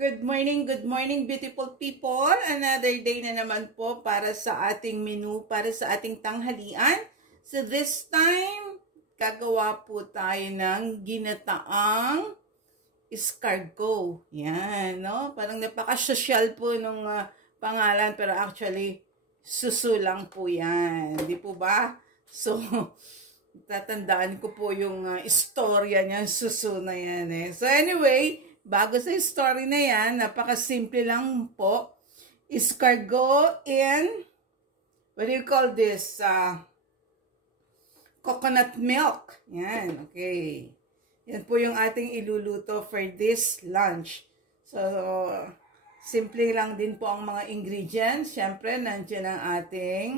good morning beautiful people. Another day na naman po para sa ating menu, para sa ating tanghalian. So this time, gagawa po tayo ng ginataang escargot. Yan, no? Parang napaka-social po nung pangalan, pero actually, suso lang po yan. Di po ba? So, tatandaan ko po yung istorya niya, suso na yan eh. So anyway, bago sa story na yan, napaka-simple lang po. Escargot in, what do you call this? Coconut milk. Yan, okay. Yan po yung ating iluluto for this lunch. So, simple lang din po ang mga ingredients. Siyempre, nandiyan ang ating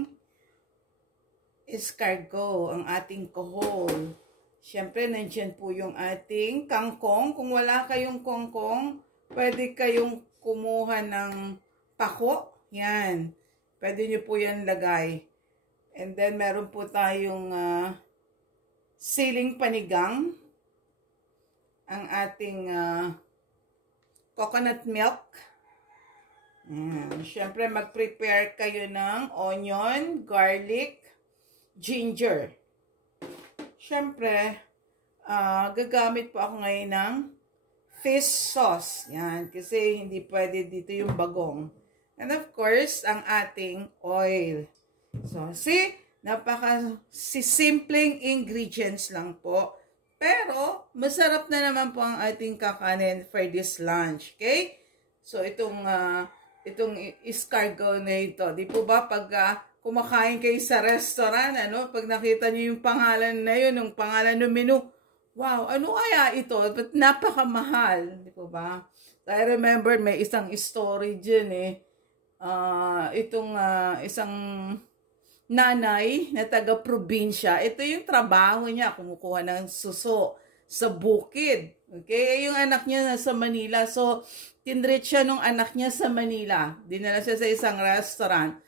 escargot, ang ating kohol. Siyempre, nandiyan po yung ating kangkong. Kung wala kayong kangkong, pwede kayong kumuha ng pako. Yan. Pwede nyo po yan lagay. And then, meron po tayong siling panigang. Ang ating coconut milk. Yan. Siyempre, mag-prepare kayo ng onion, garlic, ginger. Siyempre, gagamit po ako ngayon ng fish sauce. Yan, kasi hindi pwede dito yung bagong. And of course, ang ating oil. So, see, simpleng ingredients lang po. Pero, masarap na naman po ang ating kakanin for this lunch. Okay? So, itong escargot na ito. Di po ba pag kumakain kayo sa restaurant, ano? Pag nakita niyo yung pangalan na yun, yung pangalan ng menu, wow, ano kaya ito? But napakamahal, di po ba? So, I remember may isang story dyan eh. Isang nanay na taga-probinsya, ito yung trabaho niya, kumukuha ng suso sa bukid. Okay? Yung anak niya nasa Manila. So, tinreat siya nung anak niya sa Manila. Dinala siya sa isang restaurant.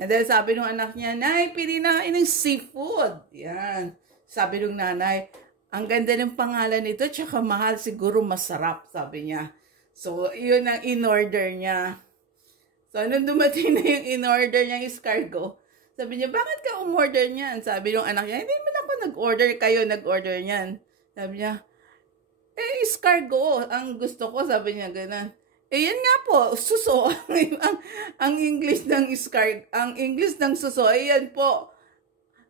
And then sabi nung anak niya, Nay, pili na kayo ng seafood. Yan. Sabi nung nanay, ang ganda ng pangalan nito, tsaka mahal, siguro masarap, sabi niya. So, yun ang in-order niya. So, nung dumating na yung in-order niya, escargot, sabi niya, bakit ka umorder niyan? Sabi nung anak niya, hindi man ako nag-order, kayo nag-order niyan. Sabi niya, escargot, ang gusto ko, sabi niya, ganun. Yan nga po, suso. ang English ng ang English ng suso, ayan po.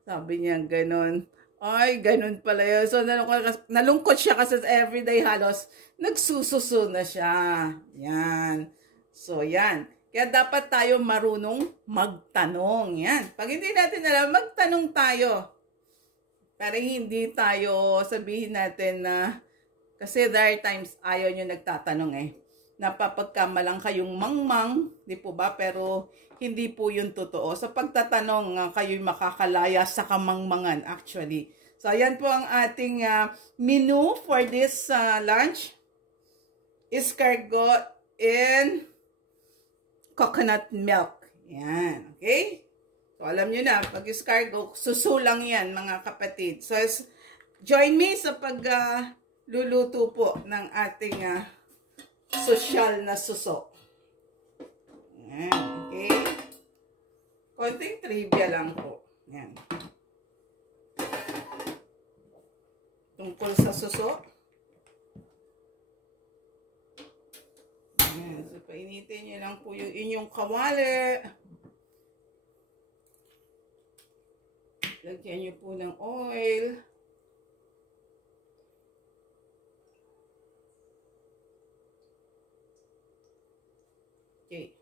Sabi niya, ganun. Ay, ganun pala yun. So, nalungkot siya kasi everyday halos, nagsususo na siya. Yan. So, yan. Kaya dapat tayo marunong magtanong. Yan. Pag hindi natin alam, magtanong tayo. Pero hindi tayo sabihin natin na, kasi there are times ayaw nyo nagtatanong eh. Napapagkamalang kayong mangmang, di po ba? Pero hindi po yun totoo. Sa pagtatanong, kayo'y makakalaya sa kamangmangan actually. So, ayan po ang ating menu for this lunch. Escargot in coconut milk. Yan, okay? So, alam nyo na, pag escargot, susulang yan mga kapatid. So, join me sa pagluluto po ng ating social na suso. Ayan, okay? Konting trivia lang po. Ayan. Tungkol sa suso. Ayan. So, painitin nyo lang po yung inyong kawali. Lagyan nyo po ng oil. Okay.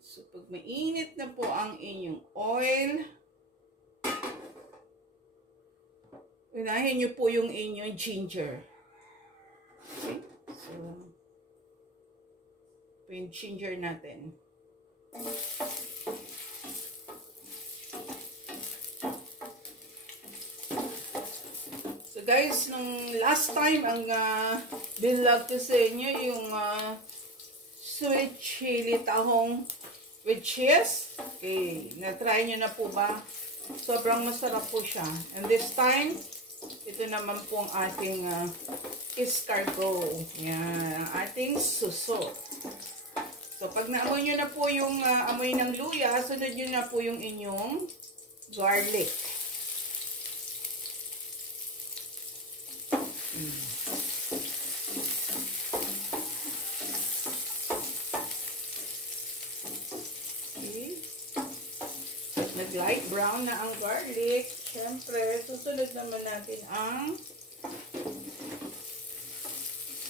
So, pag mainit na po ang inyong oil, unahin nyo po yung inyong ginger. Okay. So, yung ginger natin. Guys, nung last time, ang binlog ko sa inyo yung sweet chili tahong with cheese. Okay, na-try nyo na po ba? Sobrang masarap po siya. And this time, Ito naman po ang ating escargot. Yan, ang ating suso. So, pag naamoy nyo na po yung amoy ng luya, sunod nyo na po yung inyong garlic. Nag-light brown na ang garlic. Siyempre, susunod naman natin ang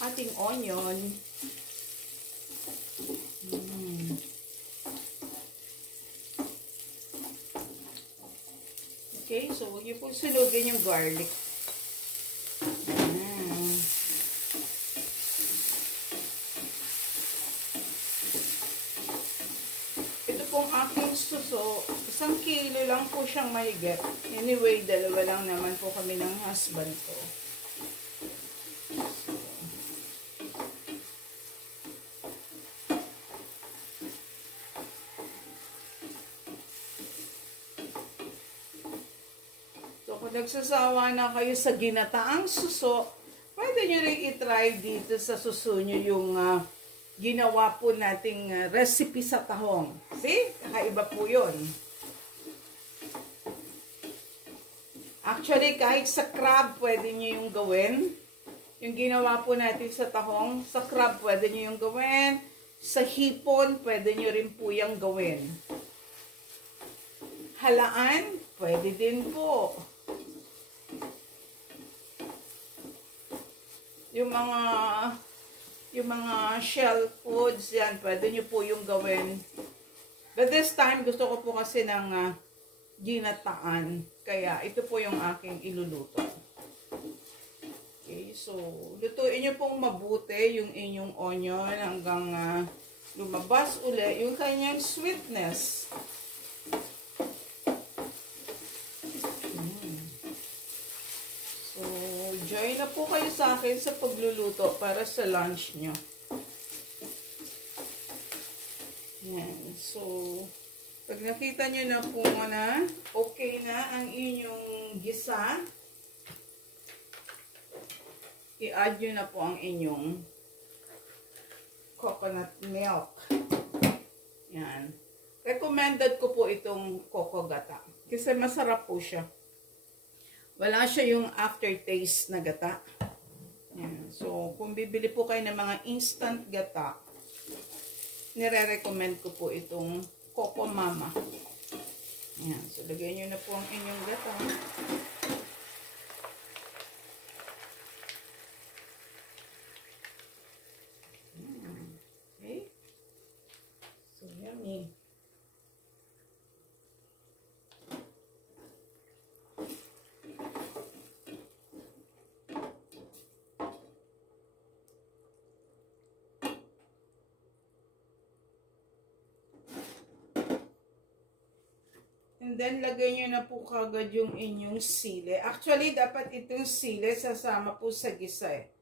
ating onion. Okay, so huwag niyo po sunugin yung garlic. Ito pong aking suso. 1 kilo lang po siyang mahigit. Anyway, 2 lang naman po kami ng husband ko. So, kung nagsasawa na kayo sa ginataang suso, pwede nyo rin itry dito sa suso nyo yung ginawa po nating recipe sa tahong. See? Kakaiba po yun. Actually, kahit sa crab, pwede nyo yung gawin. Yung ginawa po natin sa tahong, sa crab, pwede nyo yung gawin. Sa hipon, pwede nyo rin po yung gawin. Halaan, pwede din po. Yung mga shell foods, yan, pwede nyo po yung gawin. But this time, gusto ko po kasi ng ginataan. Kaya, ito po yung aking iluluto. Okay, so, lutuin nyo pong mabuti yung inyong onion hanggang lumabas uli yung kanyang sweetness. So, join na po kayo sa akin sa pagluluto para sa lunch nyo. Yan, so, pag nakita nyo na po na okay na ang inyong gisa, i-add nyo na po ang inyong coconut milk. Yan. Recommended ko po itong coco gata. Kasi masarap po siya. Wala siya yung aftertaste na gata. Yan. So, kung bibili po kayo ng mga instant gata, nire-recommend ko po itong Coco Mama. Yan. So, lagay nyo na po ang inyong gata. Okay. So, yummy. And then, lagay nyo na po kagad yung inyong sili. Actually, dapat itong sili sasama po sa gisa eh.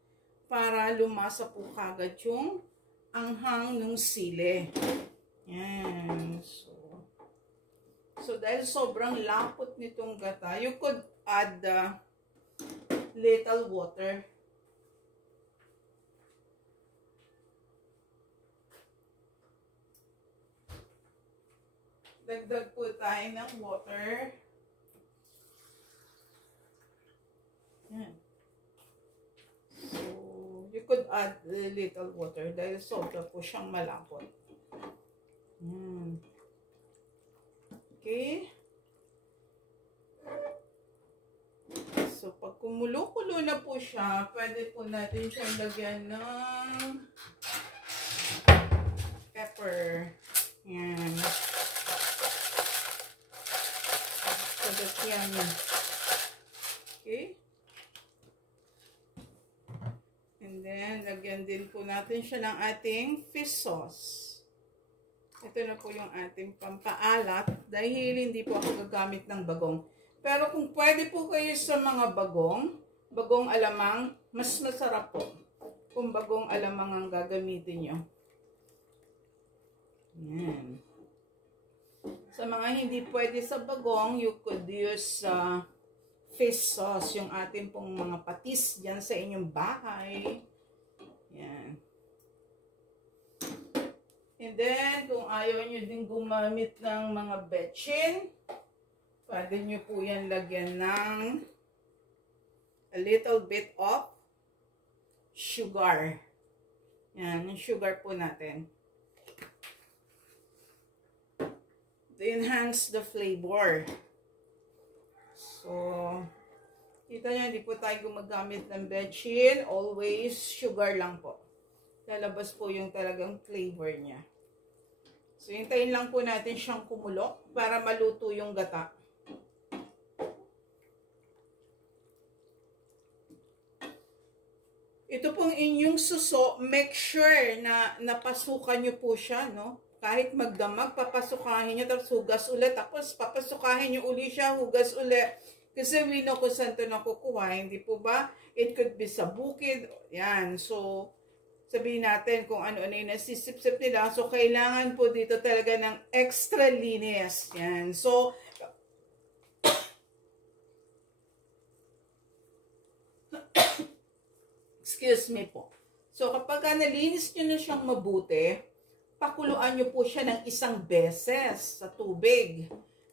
Para lumasa po kagad yung anghang ng sili. Yan. So dahil sobrang lapot nitong gata, you could add little water. Dagdag po tayo ng water. Yan. So, you could add a little water dahil sobra po siyang malapot. Yan. Okay. So, pag kumulo-kulo na po siya, pwede po natin siyang lagyan ng pepper. Yan. So, that's yummy. Okay. And then, lagyan din po natin siya ng ating fish sauce. Ito na po yung ating pampaalat dahil hindi po ako gagamit ng bagong. Pero kung pwede po kayo sa mga bagong alamang, mas masarap po kung bagong alamang ang gagamitin nyo. Yan. Sa mga hindi pwede sa bagong, you could use fish sauce, yung ating pong mga patis dyan sa inyong bahay. Yan. And then, kung ayaw nyo din gumamit ng mga betchin, pwede nyo po yan lagyan ng a little bit of sugar. Yan, yung sugar po natin. To enhance the flavor. So, kita nyo, hindi po tayo gumagamit ng betchin. Always sugar lang po. Lalabas po yung talagang flavor niya. So, hintayin lang po natin siyang kumulo para maluto yung gata. Ito pong inyong suso, make sure na napasukan nyo po siya, no? Kahit magdamag, papasukahin nyo, tapos hugas ulit, tapos papasukahin nyo uli siya, hugas ulit. Kasi we know kung saan ito nakukuha, hindi po ba? It could be sa bukid, yan. So, sabihin natin kung ano-ano yung nasisip-sip nila. So, kailangan po dito talaga ng extra linis. Yan. So, excuse me po. So, kapag nalinis nyo na siyang mabuti, pakuluan nyo po siya ng 1 beses sa tubig.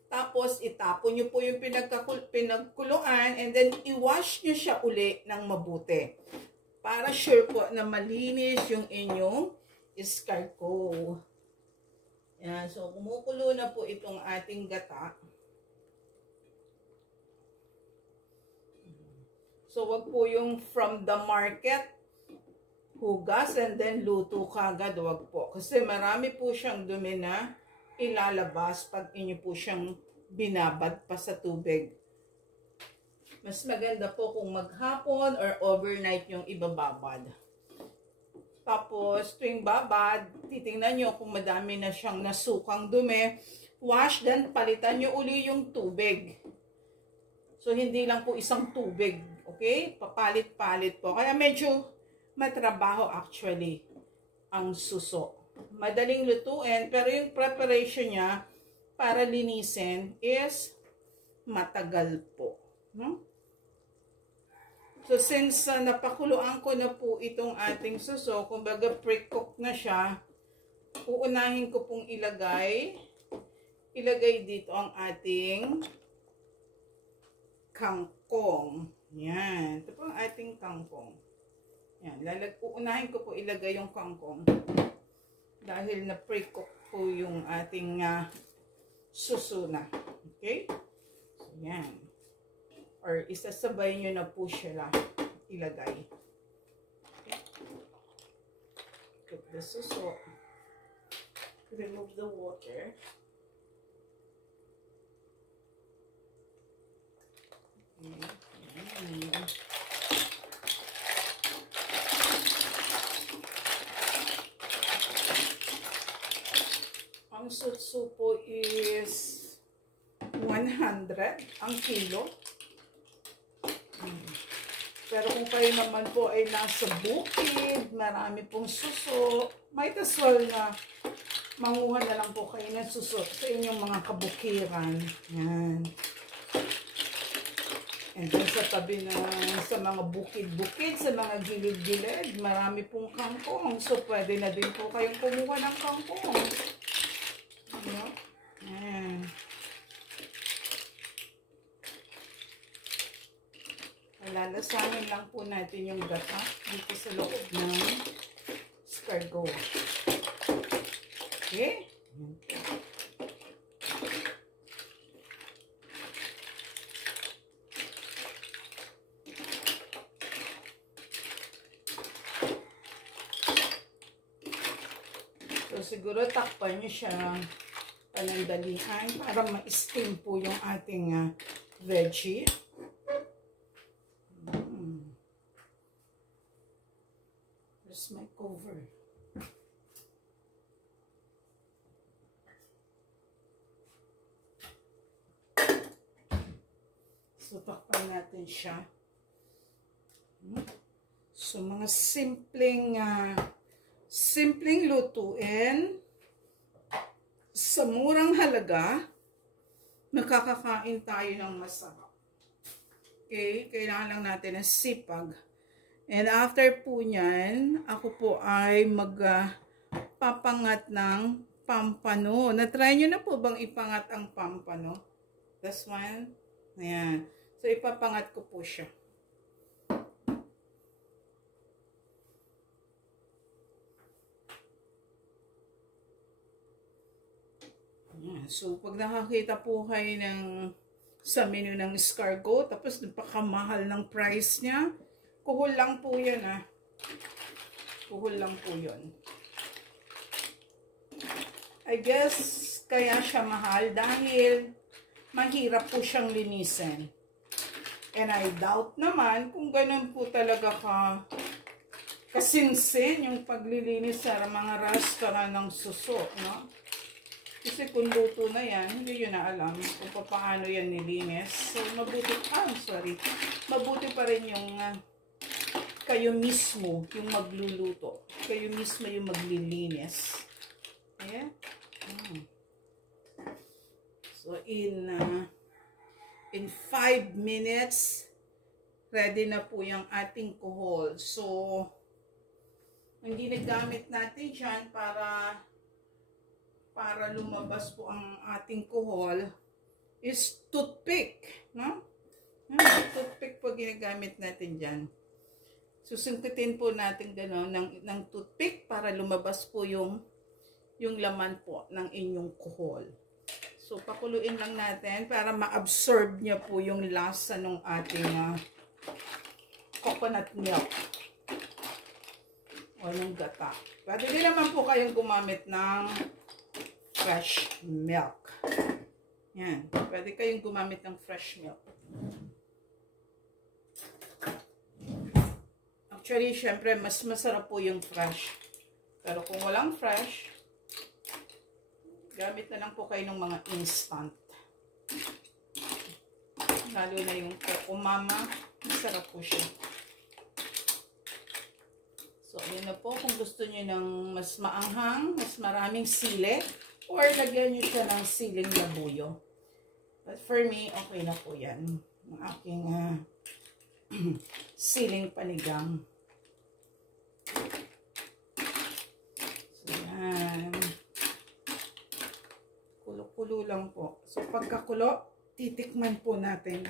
Tapos, itapon nyo po yung pinagkuluan and then i-wash nyo siya uli ng mabuti. Para sure po na malinis yung inyong escargot. Yan. So, kumukulo na po itong ating gata. So, wag po yung from the market, hugas and then luto kagad. Wag po. Kasi marami po siyang dumi na ilalabas pag inyo po siyang binabad pa sa tubig. Mas maganda po kung maghapon or overnight yung ibababad. Tapos, tuwing babad, titingnan nyo kung madami na siyang nasukang dumi. Wash, then palitan nyo uli yung tubig. So, hindi lang po isang tubig. Okay? Papalit-palit po. Kaya medyo matrabaho actually ang suso. Madaling lutuin, pero yung preparation niya para linisin is matagal po. No? So, since napakuluan ko na po itong ating suso, kumbaga pre-cook na siya, uunahin ko pong ilagay dito ang ating kangkong. Yan. Ito po ang ating kangkong. Yan. Uunahin ko po ilagay yung kangkong. Dahil na pre-cook po yung ating suso na. Okay? So, yan. Or isasabay nyo na po siya ilagay. Okay. Put the suso. Remove the water. Ang suso po is 100 ang kilo. Pero kung kayo naman po ay nasa bukid, marami pong suso, might as well na manguha na lang po kayo ng suso sa inyong mga kabukiran. Yan. And then sa tabi na, sa mga bukid-bukid, sa mga gilid-gilid, marami pong kangkong. So, pwede na din po kayong kumuha ng kangkong. Ano? Yan. Lalasahin lang po natin yung gata dito sa loob ng escargot. Okay? So, siguro takpan nyo siya panandalihan para ma-steam po yung ating veggie. Here's my cover. So, takpan natin siya. So, mga simpleng lutuin sa murang halaga, nakakakain tayo ng masarap. Okay, kailangan lang natin ng sipag. And after po nyan, ako po ay magpapangat ng pampano. Na-try nyo na po bang ipangat ang pampano? This one. Ayan. So, ipapangat ko po siya. Ayan. So, pag nakakita po kayo sa menu ng escargot, tapos napakamahal ng price niya, kuhol lang po yan Kuhol lang po yun. I guess, kaya siya mahal dahil mahirap po siyang linisin. And I doubt naman kung ganun po talaga kasinsin yung paglilinis sa mga restaurant ng suso, no? Kasi kung luto na yan, hindi yun na alam kung paano yan nilinis. So, mabuti pa rin yung kayo mismo yung magluluto. Kayo mismo yung maglilinis. Ayan. So, in 5 minutes, ready na po yung ating kuhol. So, ang ginagamit natin dyan para lumabas po ang ating kuhol is toothpick, no? Toothpick po ginagamit natin dyan. Susungkitin po natin gano'n ng toothpick para lumabas po yung laman po ng inyong kuhol. So, pakuluin lang natin para ma-absorb niya po yung lasa ng ating coconut milk o ng gata. Pwede din naman po kayong gumamit ng fresh milk. Yan. Pwede kayong gumamit ng fresh milk. Actually, syempre, mas masarap po yung fresh. Pero kung walang fresh, gamit na lang po kayo ng mga instant. Lalo na yung Coco Mama, masarap po siya. So, yun na po. Kung gusto niyo ng mas maanghang, mas maraming sili, or lagyan niyo siya ng siling labuyo. But for me, okay na po yan. Ang aking siling panigang. So, yan. Kulo-kulo lang po. So, pagkakulo, titikman po natin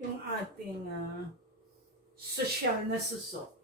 yung ating sosyal na suso.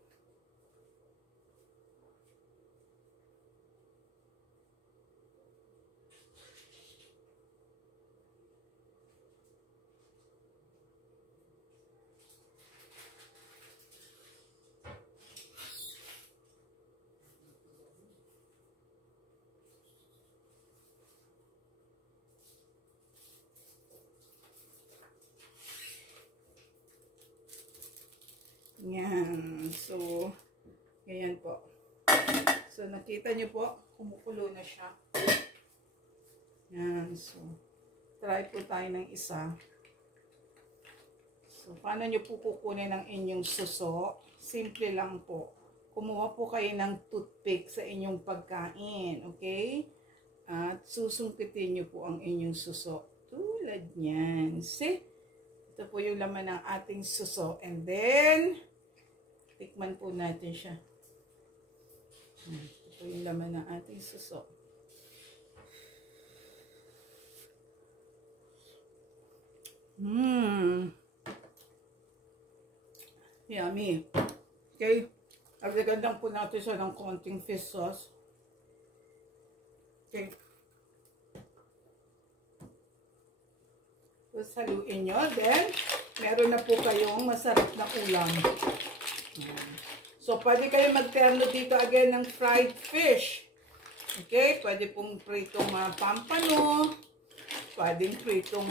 Yan. So, ganyan po. So, nakita nyo po, kumukulo na siya. Yan. So, try po tayo ng isa. So, paano nyo po kukunin ang inyong suso? Simple lang po. Kumuha po kayo ng toothpick sa inyong pagkain. Okay? At susungkitin nyo po ang inyong suso. Tulad niyan. See? Ito po yung laman ng ating suso. And then, tikman po natin siya. Ito po yung laman ng ating suso. Yummy. Okay. Agdagan po natin siya ng konting fish sauce. Okay. Tapos haluin nyo. Then, meron na po kayong masarap na ulam. So, pwede kayo magterno dito again ng fried fish. Okay? Pwede pong pritong pampano. Pwede pritong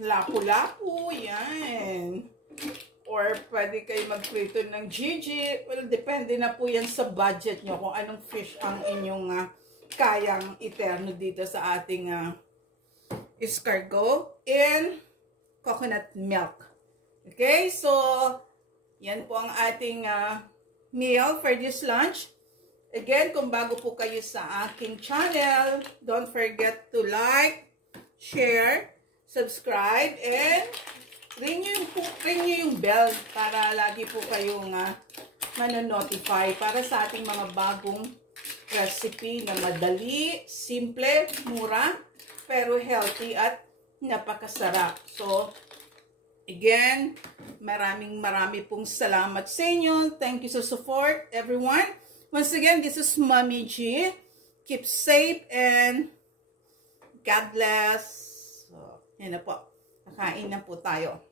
lapu-lapu. Yan. Or pwede kayo magprito ng Gigi. Well, depende na po yan sa budget nyo kung anong fish ang inyong kayang iterno dito sa ating escargot and coconut milk. Okay? So, yan po ang ating meal for this lunch. Again, kung bago po kayo sa aking channel, don't forget to like, share, subscribe, and ring nyo yung bell para lagi po kayong manonotify para sa ating mga bagong recipe na madali, simple, mura, pero healthy at napakasarap. So, again, marami pong salamat sa inyo. Thank you sa support, everyone. Once again, this is Mommy G. Keep safe and God bless. So, yan na po. Kakain na po tayo.